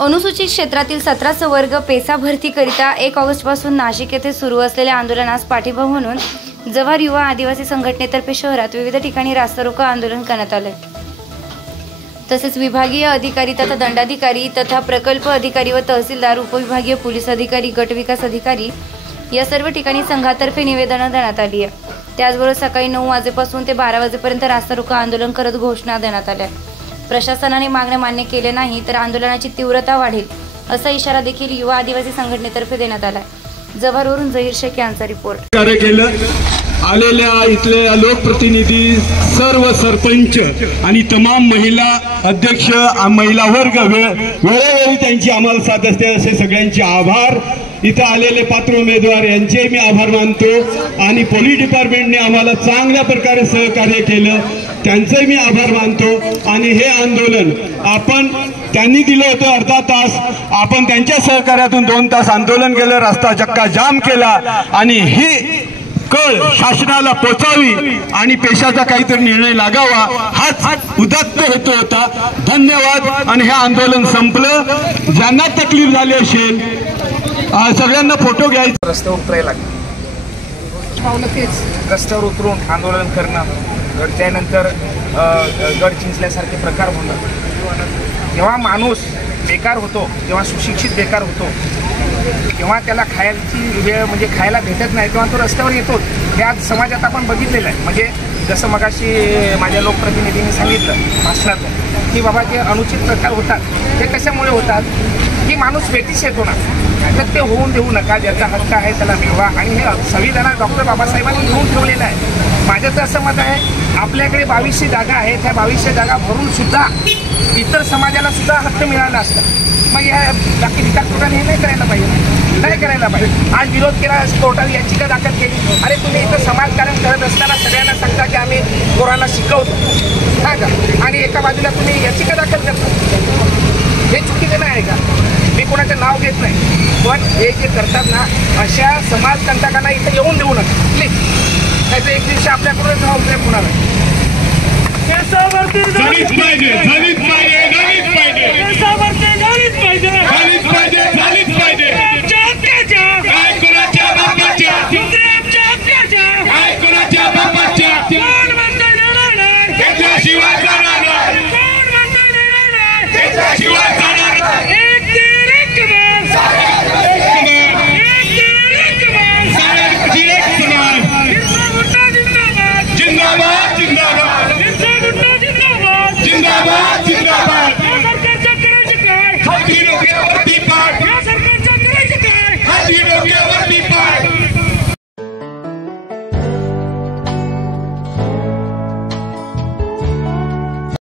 अनुसूचित क्षेत्रातील 17 वर्ग पेसा भरतीकरिता 1 ऑगस्टपासून नाशिक येथे सुरू असलेल्या आंदोलनास पाठिंबा म्हणून जव्हार युवा आदिवासी संघटनेतर्फे शहरात विविध ठिकाणी रास्ता रोको आंदोलन करण्यात आले। तसेच विभागीय अधिकारी तथा दंडाधिकारी तथा प्रकल्प अधिकारी व तहसीलदार, उपविभागीय पोलीस अधिकारी, गट विकास अधिकारी या सर्व ठिकाणी संघातर्फे निवेदनं देण्यात आली आहे। त्याचबरोबर सकाळी 9 वाजेपासून ते 12 वाजेपर्यंत रास्ता रोको आंदोलन करत घोषणा देण्यात आल्या। प्रशासनाने मागण्या मान्य केले नाही तर आंदोलनाची तीव्रता वाढेल असा इशारा देखील युवा आदिवासी संघटनेतर्फे देण्यात आला आहे। जव्हारवरून जहीर शेख यांचा रिपोर्ट। कार्य केलं आलेल्या इथले लोकप्रतिनिधी, सर्व सरपंच आणि तमाम महिला अध्यक्ष, महिला वर्ग वेळोवेळी त्यांची आम्हाला साथ असते असे सगळ्यांचे आभार। इथं आलेले पात्र उमेदवार यांचे मी आभार मानतो आणि पोलीस डिपार्टमेंटने आम्हाला चांगल्या प्रकारे सहकार्य केलं, त्यांचे मी आभार मानतो। आणि हे आंदोलन आपण त्यांनी दिलं होतं अर्धा तास, आपण त्यांच्या सहकार्यातून 2 तास आंदोलन केलं, रस्ता चक्का जाम केला आणि ही कळ शासनाला पोचावी आणि पेशाचा काहीतरी निर्णय लागावा हाच उदात्त हेतू होता। धन्यवाद। आणि हे आंदोलन संपलं। ज्यांना तकलीफ झाली असेल सगळ्यांना फोटो घ्यायचा, रस्त्यावर उतरायला रस्त्यावर उतरून आंदोलन करणं, त्यानंतर गड चिंचल्यासारखे प्रकार होणं। जेव्हा माणूस बेकार होतो, जेव्हा सुशिक्षित बेकार होतो, तेव्हा त्याला खायची वेळ म्हणजे खायला भेटत नाही, तेव्हा तो रस्त्यावर येतो। हे आज समाजात आपण बघितलेलं आहे। म्हणजे जसं मगाशी माझ्या लोकप्रतिनिधींनी सांगितलं भाषणात की बाबा जे अनुचित प्रकार होतात ते कशामुळे होतात, की माणूस वेठीस येतो ना, तर ते होऊन देऊ नका। ज्याचा हक्क आहे त्याला मिळवा आणि हे संविधानात डॉक्टर बाबासाहेबांनी लिहून ठेवलेलं आहे। माझं तर असं मत आहे आपल्याकडे 2200 जागा आहेत, त्या 2200 जागा भरून सुद्धा इतर समाजाला सुद्धा हक्क मिळाला असता। मग या बाकी विकासकांनी हे नाही करायला पाहिजे, नाही करायला पाहिजे। आज विरोध केला, कोर्टाने याचिका दाखल केली। अरे तुम्ही इथं समाजकारण करत असताना सगळ्यांना सांगता की आम्ही पोरांना शिकवतो हा का, आणि एका बाजूला तुम्ही याचिका दाखल करता, हे चुकीचं नाही आहे का? मी कोणाचं नाव घेत नाही, पण हे जे करतात ना अशा समाजकंटकांना इथं येऊन देऊ नका प्लीज, नाही तर एक दिवशी आपल्याकडून जबाबदारी कुणाला